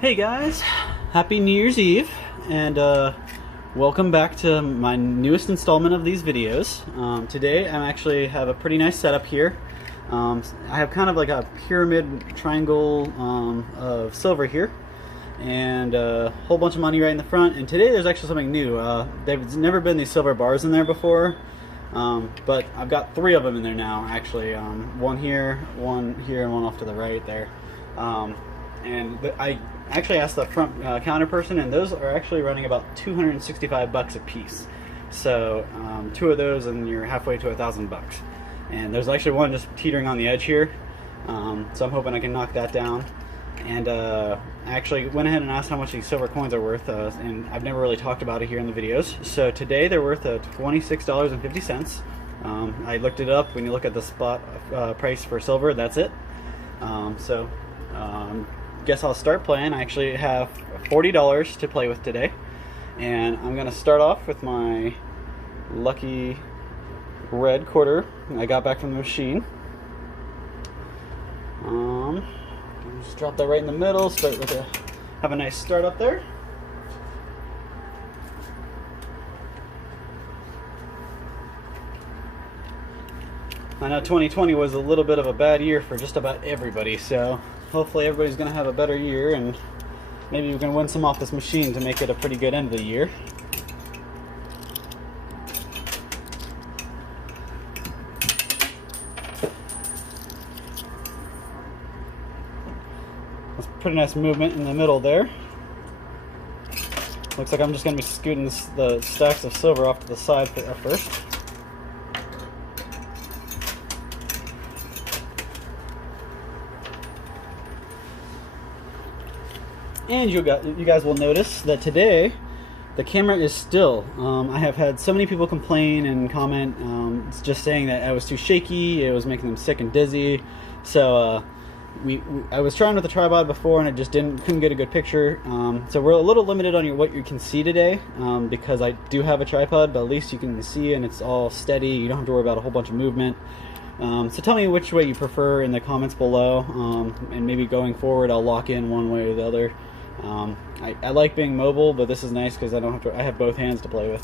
Hey guys, happy New Year's Eve, and welcome back to my newest installment of these videos. Today I actually have a pretty nice setup here. I have kind of like a pyramid triangle of silver here, and a whole bunch of money right in the front. And today there's actually something new. There's never been these silver bars in there before, but I've got 3 of them in there now actually. One here, and one off to the right there. I actually asked the front counter person, and those are actually running about $265 a piece. So 2 of those, and you're halfway to $1,000. And there's actually one just teetering on the edge here, so I'm hoping I can knock that down. And I actually went ahead and asked how much these silver coins are worth, and I've never really talked about it here in the videos. So today they're worth $26.50. I looked it up. When you look at the spot price for silver, that's it. Guess I'll start playing. I actually have $40 to play with today, and I'm gonna start off with my lucky red quarter I got back from the machine. Just drop that right in the middle. Have a nice start up there. I know 2020 was a little bit of a bad year for just about everybody, so hopefully everybody's going to have a better year, and maybe we can win some off this machine to make it a pretty good end of the year. That's pretty nice movement in the middle there. Looks like I'm just going to be scooting the stacks of silver off to the side first. And you guys will notice that today the camera is still. I have had so many people complain and comment, just saying that I was too shaky, it was making them sick and dizzy. So I was trying with the tripod before, and it just couldn't get a good picture. So we're a little limited on what you can see today, because I do have a tripod, but at least you can see and it's all steady. You don't have to worry about a whole bunch of movement. So tell me which way you prefer in the comments below, and maybe going forward I'll lock in one way or the other. I like being mobile, but this is nice because I have both hands to play with.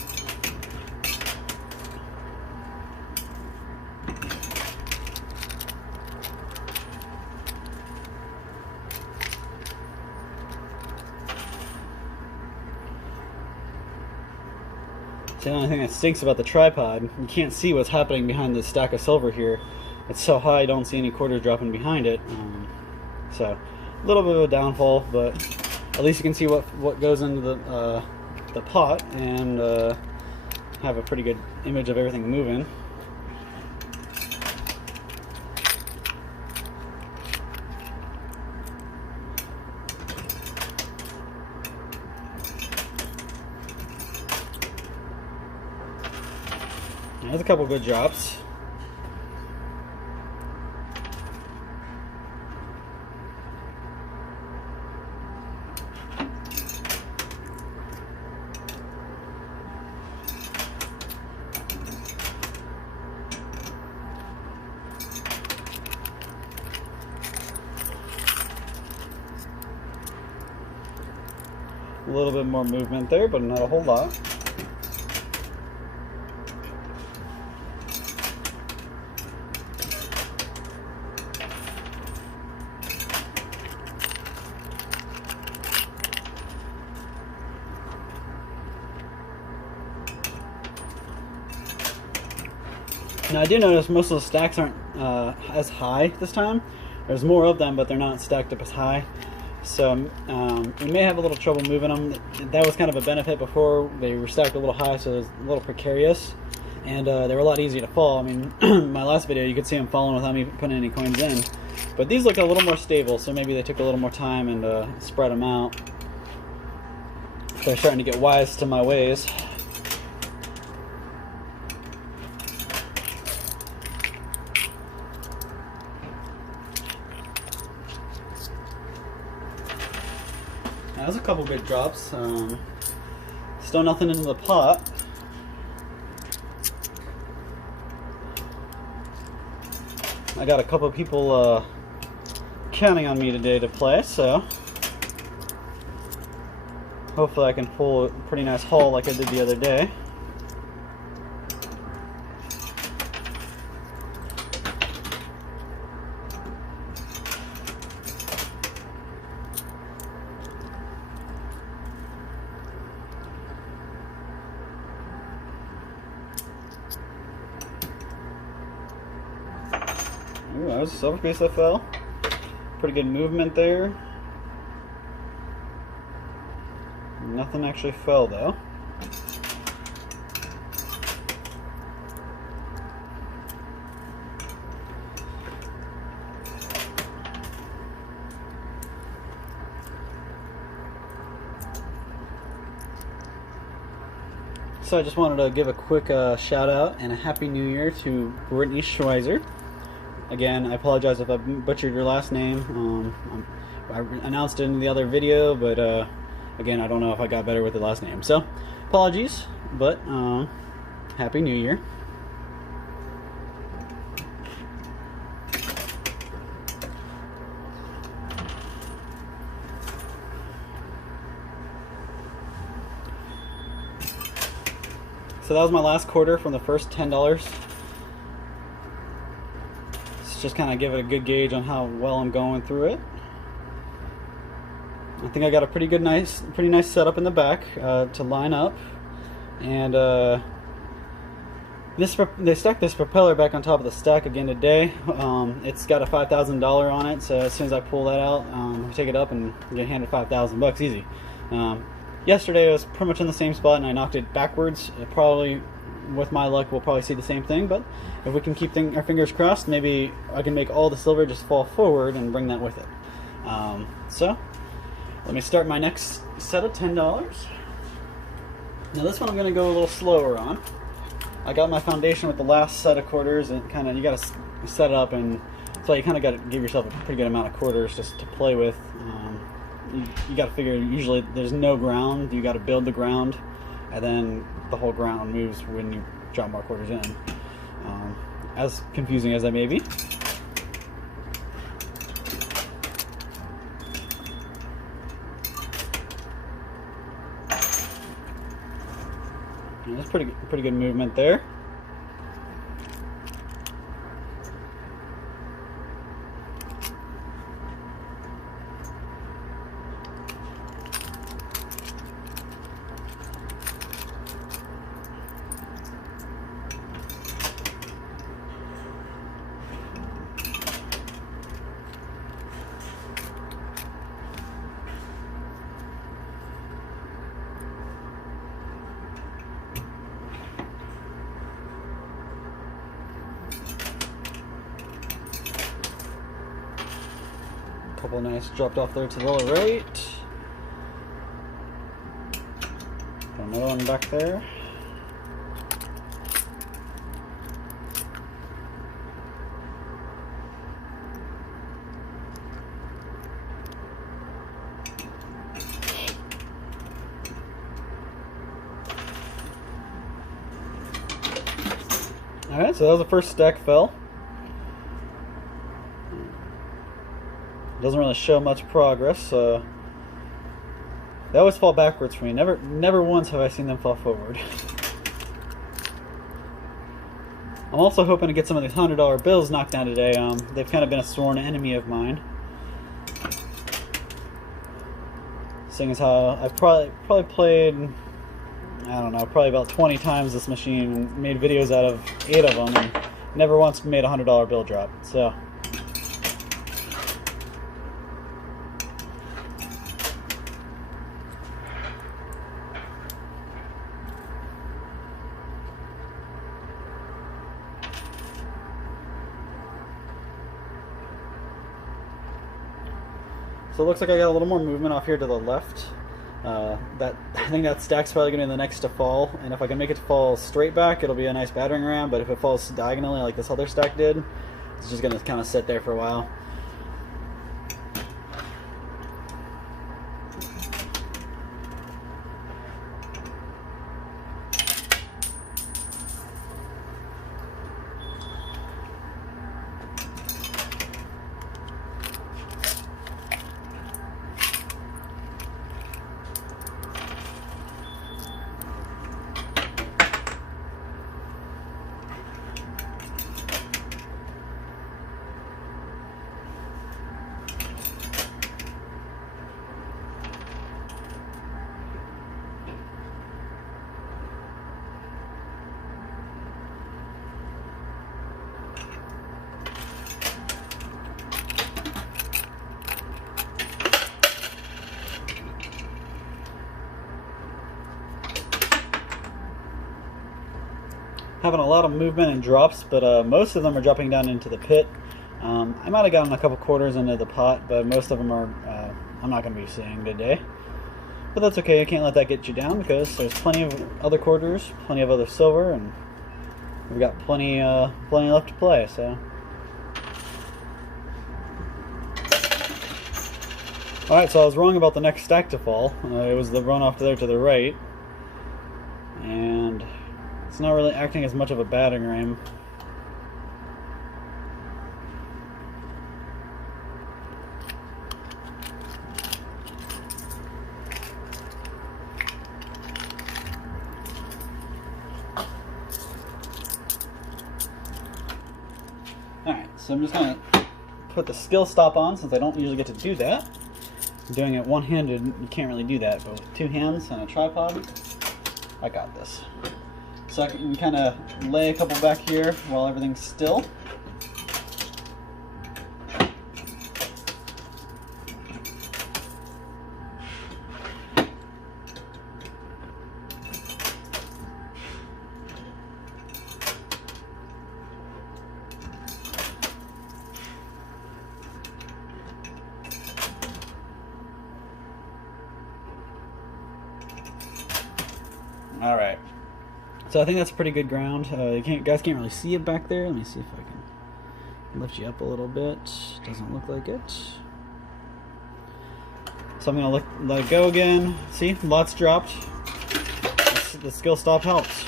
The only thing that stinks about the tripod, you can't see what's happening behind this stack of silver here. It's so high I don't see any quarters dropping behind it. So a little bit of a downfall, but at least you can see what goes into the pot, and have a pretty good image of everything moving. There's a couple good drops. A little bit more movement there, but not a whole lot. Now I do notice most of the stacks aren't as high this time. There's more of them, but they're not stacked up as high. So we may have a little trouble moving them. That was kind of a benefit before. They were stacked a little high, so it was a little precarious. And they were a lot easier to fall. I mean, my last video, you could see them falling without me putting any coins in. But these look a little more stable, so maybe they took a little more time and spread them out. They're starting to get wise to my ways. That was a couple good drops. Still nothing into the pot. I got a couple of people counting on me today to play, so hopefully I can pull a pretty nice haul like I did the other day. Ooh, that was a silver piece that fell. Pretty good movement there. Nothing actually fell though. So I just wanted to give a quick shout out and a happy new year to Brittany Schweizer. Again, I apologize if I butchered your last name. I announced it in the other video, but again, I don't know if I got better with the last name. So, apologies, but Happy New Year. So that was my last quarter from the first $10. Just kind of give it a good gauge on how well I'm going through it. I think I got a pretty nice setup in the back to line up, and they stacked this propeller back on top of the stack again today. It's got a $5,000 on it, so as soon as I pull that out, I take it up and get handed $5,000 easy. Yesterday I was pretty much in the same spot and I knocked it backwards. Probably, with my luck, we'll probably see the same thing, but if we can keep our fingers crossed, maybe I can make all the silver just fall forward and bring that with it. So, let me start my next set of $10. Now this one I'm going to go a little slower on. I got my foundation with the last set of quarters, and kind of, you got to set it up, and so you kind of got to give yourself a pretty good amount of quarters just to play with. You got to figure, usually there's no ground, you got to build the ground, and then the whole ground moves when you drop more quarters in. As confusing as that may be. That's pretty good movement there. Couple nice dropped off there to the lower right. Got another one back there. Alright, so that was the first stack fell. Doesn't really show much progress. They always fall backwards for me. Never once have I seen them fall forward. I'm also hoping to get some of these $100 bills knocked down today. They've kind of been a sworn enemy of mine. Seeing as how I've probably played, I don't know, probably about 20 times this machine and made videos out of 8 of them, and never once made a $100 bill drop. So. So it looks like I got a little more movement off here to the left. I think that stack's probably going to be the next to fall, and if I can make it to fall straight back, it'll be a nice battering ram, but if it falls diagonally like this other stack did, it's just going to kind of sit there for a while. having a lot of movement and drops, but most of them are dropping down into the pit. I might have gotten a couple quarters into the pot, but most of them are I'm not going to be seeing today. But that's okay, I can't let that get you down because there's plenty of other quarters, plenty of other silver, and we've got plenty left to play, so. Alright, so I was wrong about the next stack to fall. It was the runoff there to the right. And it's not really acting as much of a batting ram. Alright, so I'm just going to put the skill stop on since I don't usually get to do that. Doing it one-handed, you can't really do that, but with two hands and a tripod, I got this. So I can kind of lay a couple back here while everything's still. All right, so I think that's pretty good ground. Guys can't really see it back there. Let me see if I can lift you up a little bit. Doesn't look like it. So I'm gonna let it go again. See, lots dropped. The skill stop helps.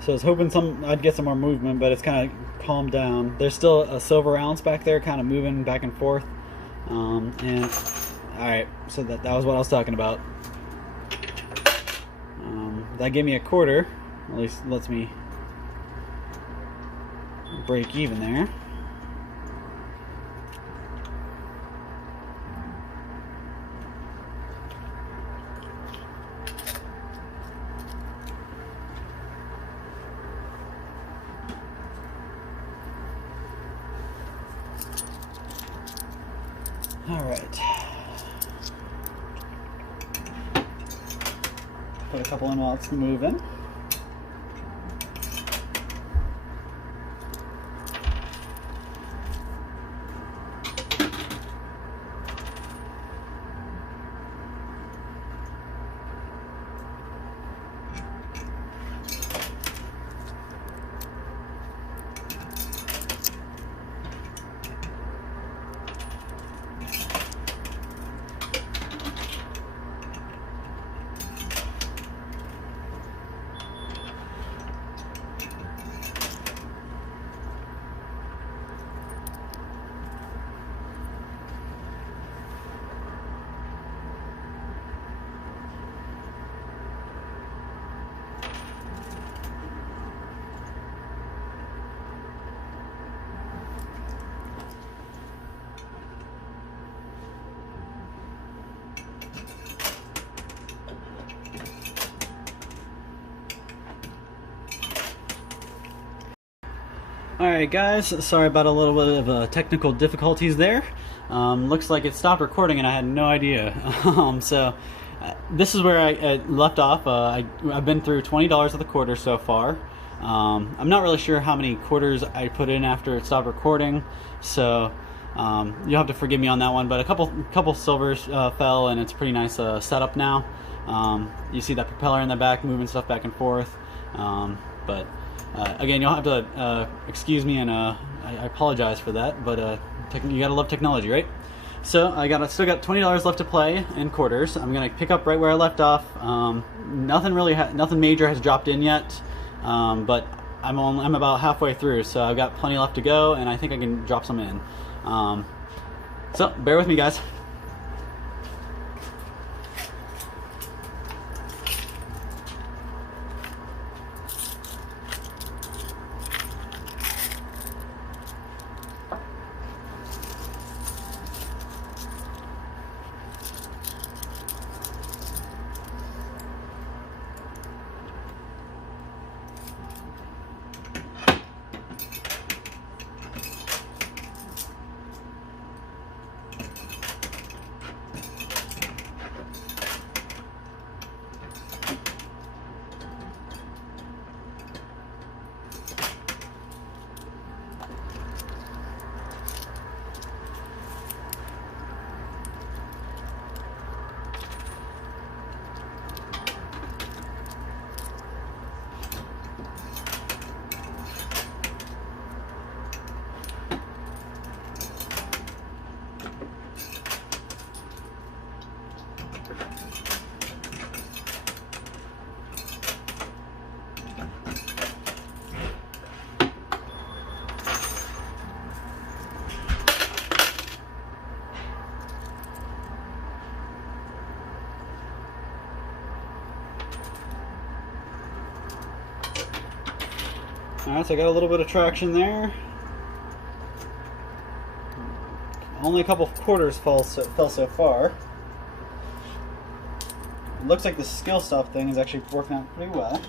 So I was hoping I'd get some more movement, but it's kind of calmed down. There's still a silver ounce back there, kind of moving back and forth. And all right, so that was what I was talking about. That gave me a quarter. At least lets me break even there. All right. Put a couple in while it's moving. Alright guys, sorry about a little bit of technical difficulties there. Looks like it stopped recording and I had no idea. This is where I left off. I've been through $20 of the quarter so far. I'm not really sure how many quarters I put in after it stopped recording, so you'll have to forgive me on that one, but a couple silvers fell and it's a pretty nice setup now. You see that propeller in the back moving stuff back and forth, but again, you'll have to excuse me, and I apologize for that, but you gotta love technology, right? So still got $20 left to play in quarters. I'm gonna pick up right where I left off. Nothing major has dropped in yet, but I'm about halfway through, so I've got plenty left to go, and I think I can drop some in. So bear with me, guys. Alright, so I got a little bit of traction there. Only a couple of quarters fell so far. It looks like the skill stop thing is actually working out pretty well.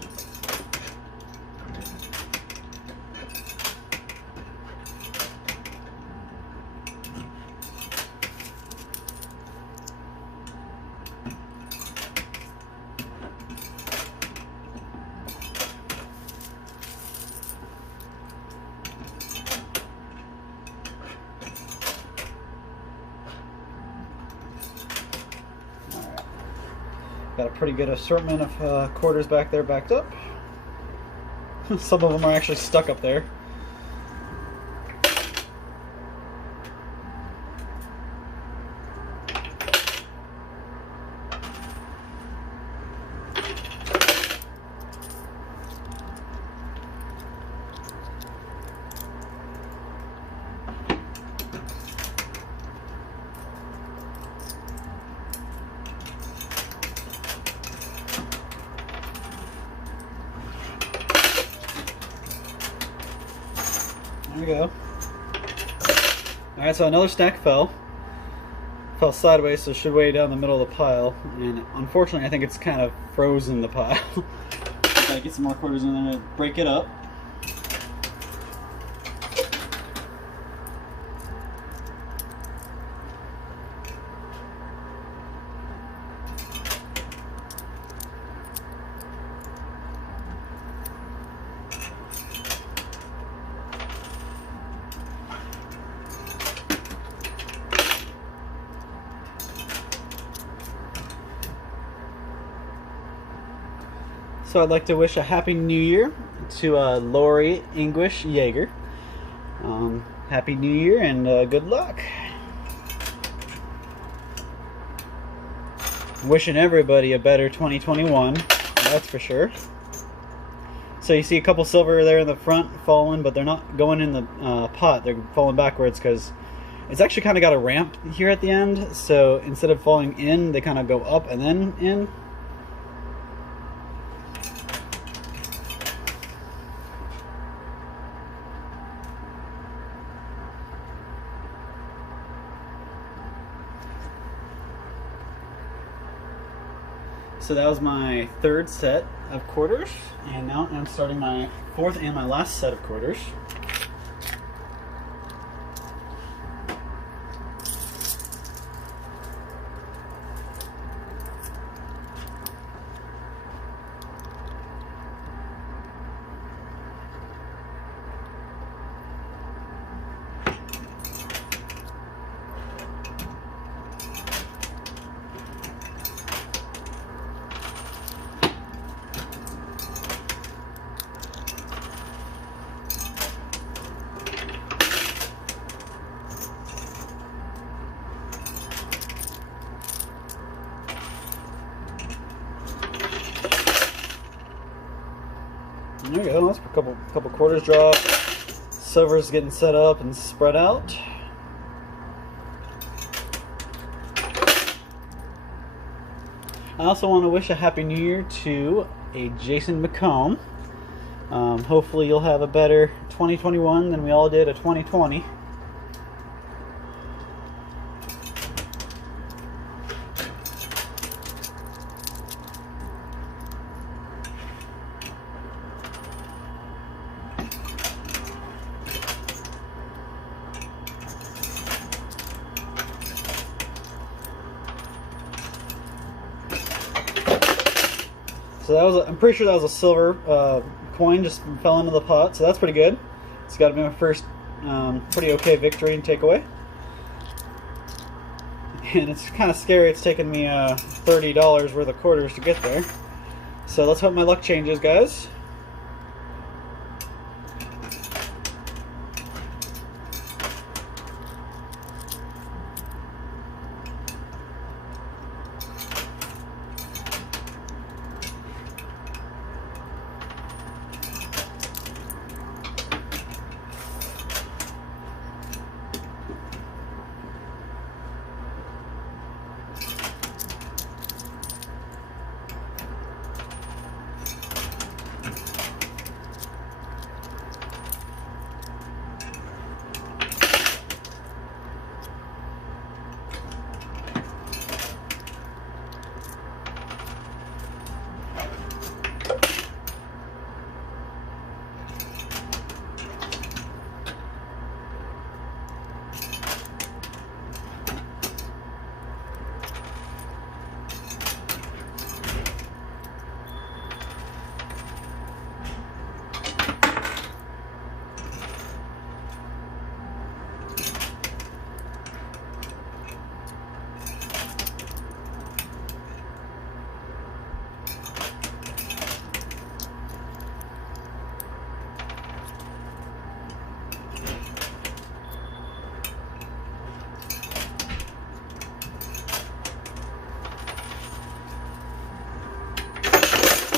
Got a pretty good assortment of quarters back there backed up. Some of them are actually stuck up there. There we go. Alright, so another stack fell sideways, so it should weigh down the middle of the pile. And unfortunately, I think it's kind of frozen the pile. Gotta get some more quarters in there to break it up. So I'd like to wish a happy new year to Lori English Yeager. Happy new year and good luck. Wishing everybody a better 2021, that's for sure. So you see a couple silver there in the front falling, but they're not going in the pot, they're falling backwards because it's actually kind of got a ramp here at the end. So instead of falling in, they kind of go up and then in. So that was my third set of quarters, and now I'm starting my fourth and my last set of quarters. There we go, that's a couple quarters dropped. Silver's getting set up and spread out. I also want to wish a happy new year to a Jason McComb. Hopefully you'll have a better 2021 than we all did a 2020. So that was, I'm pretty sure that was a silver coin, just fell into the pot, so that's pretty good. It's got to be my first pretty okay victory and takeaway. And it's kind of scary, it's taken me $30 worth of quarters to get there. So let's hope my luck changes, guys.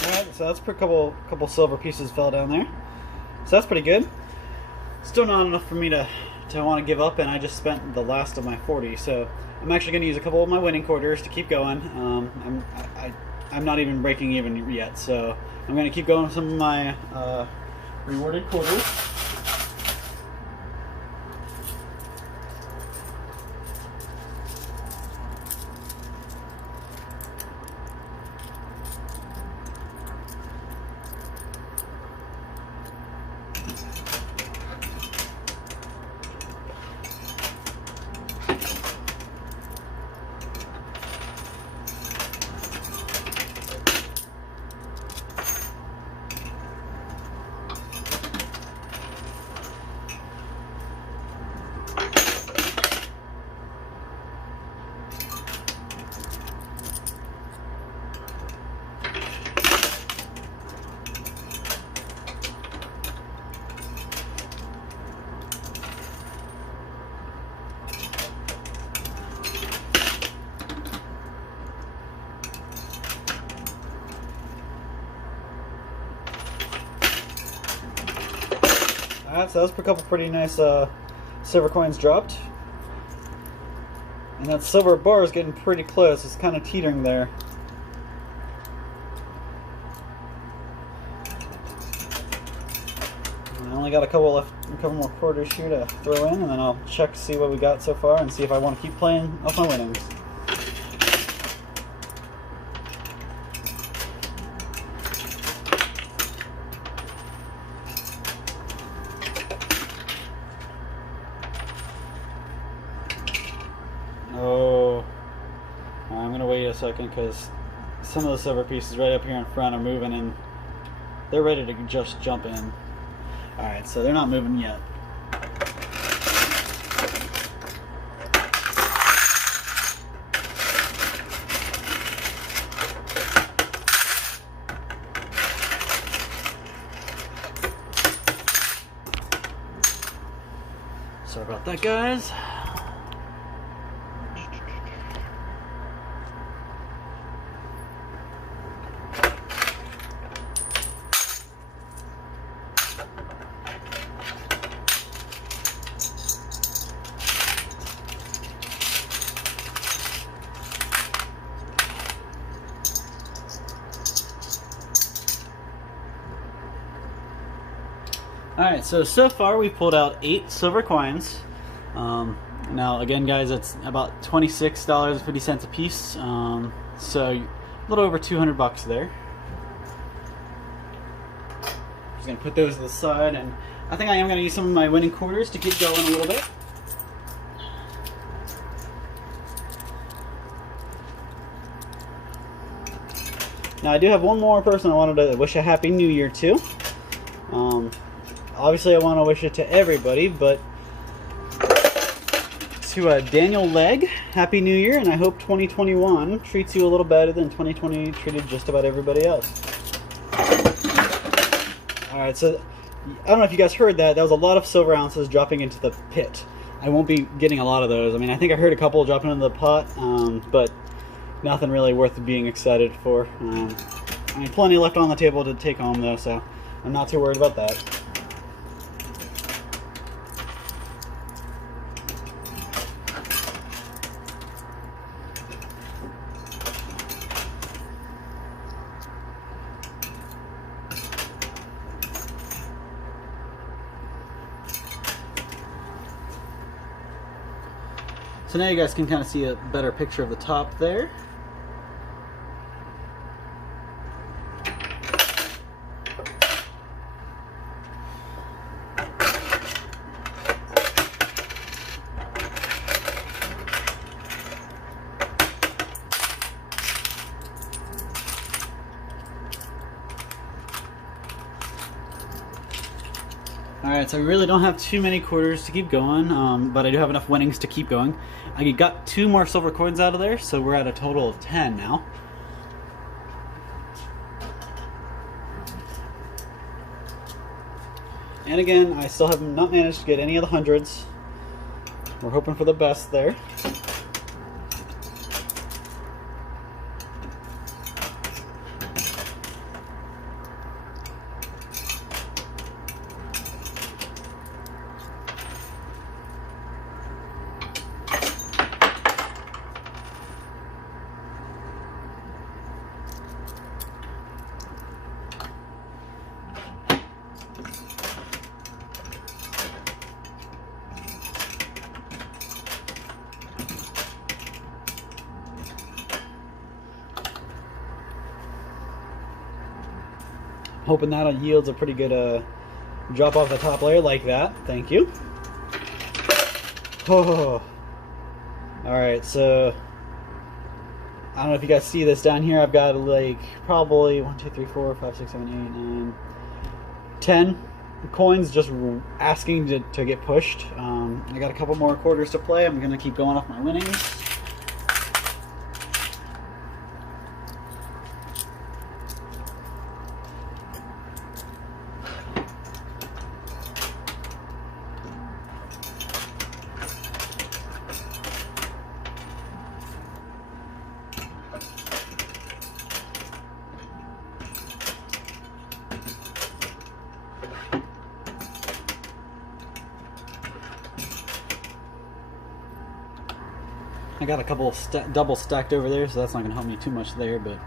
Alright, so that's a couple silver pieces fell down there. So that's pretty good. Still not enough for me to want to give up, and I just spent the last of my 40. So I'm actually going to use a couple of my winning quarters to keep going. I'm not even breaking even yet, so I'm going to keep going with some of my rewarded quarters. Alright, so that's a couple pretty nice silver coins dropped. And that silver bar is getting pretty close. It's kind of teetering there. I only got a couple more quarters here to throw in, and then I'll check to see what we got so far and see if I want to keep playing off my winnings. Oh, I'm gonna wait a second because some of the silver pieces right up here in front are moving and they're ready to just jump in. Alright, so they're not moving yet. Sorry about that, guys. Alright, so far we've pulled out 8 silver coins. Now again, guys, that's about $26.50 a piece, so a little over 200 bucks there. Just gonna put those to the side, and I think I am gonna use some of my winning quarters to keep going a little bit. Now I do have one more person I wanted to wish a Happy New Year to. Obviously I want to wish it to everybody, but to Daniel Legg, Happy New Year, and I hope 2021 treats you a little better than 2020 treated just about everybody else. Alright, so I don't know if you guys heard that. That was a lot of silver ounces dropping into the pit. I won't be getting a lot of those. I mean, I think I heard a couple dropping into the pot, but nothing really worth being excited for. I mean, plenty left on the table to take home, though, so I'm not too worried about that. So now you guys can kind of see a better picture of the top there. Alright, so we really don't have too many quarters to keep going, but I do have enough winnings to keep going. I got 2 more silver coins out of there, so we're at a total of 10 now. And again, I still have not managed to get any of the hundreds. We're hoping for the best there. Hoping that yields a pretty good drop off the top layer like that. Thank you. Oh. Alright, so I don't know if you guys see this down here. I've got like probably 1, 2, 3, 4, 5, 6, 7, 8, 9, 10 coins just asking to get pushed. I got a couple more quarters to play. I'm going to keep going off my winnings. I got a couple double stacked over there, so that's not going to help me too much there, but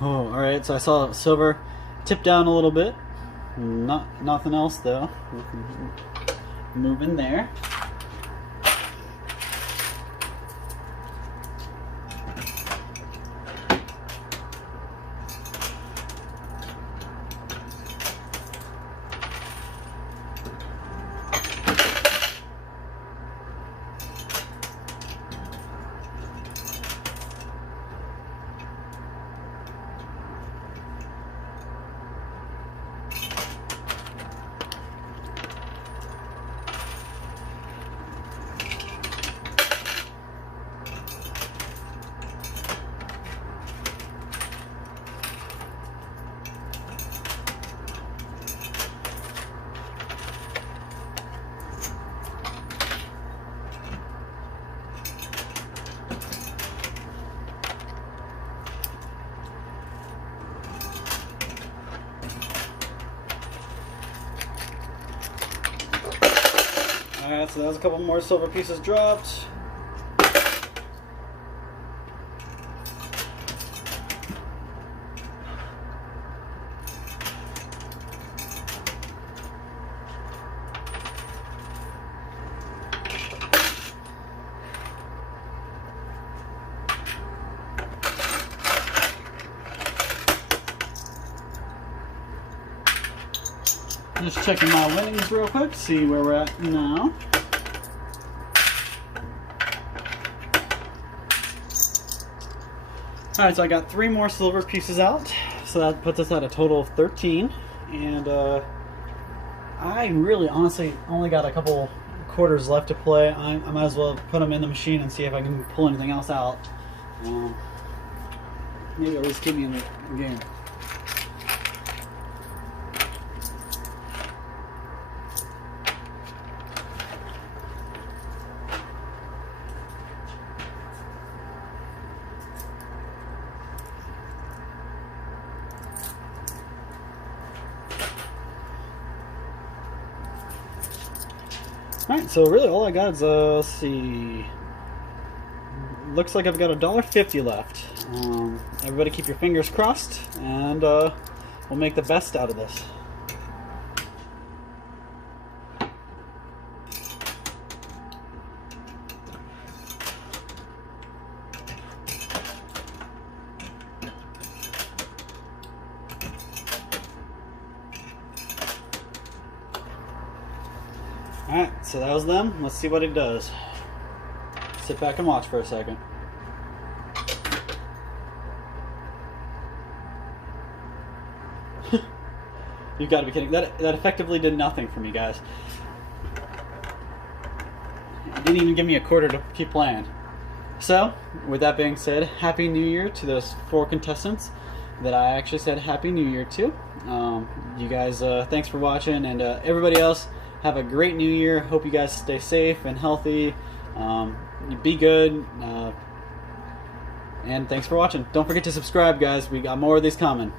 oh, alright, so I saw silver tip down a little bit. Nothing else though. Move in there. Alright, so that was a couple more silver pieces dropped. Just checking my winnings real quick, see where we're at now. Alright, so I got 3 more silver pieces out, so that puts us at a total of 13. And I really honestly only got a couple quarters left to play. I might as well put them in the machine and see if I can pull anything else out. Maybe at least keep me in the game. Alright, so really all I got is, let's see, looks like I've got $1.50 left. Everybody keep your fingers crossed, and we'll make the best out of this. Alright, so that was them. Let's see what it does. Sit back and watch for a second. You've got to be kidding. That effectively did nothing for me, guys. It didn't even give me a quarter to keep playing. So, with that being said, Happy New Year to those 4 contestants. that I actually said Happy New Year to. You guys, thanks for watching, and everybody else, have a great New Year. Hope you guys stay safe and healthy. Be good. And thanks for watching. Don't forget to subscribe, guys. We got more of these coming.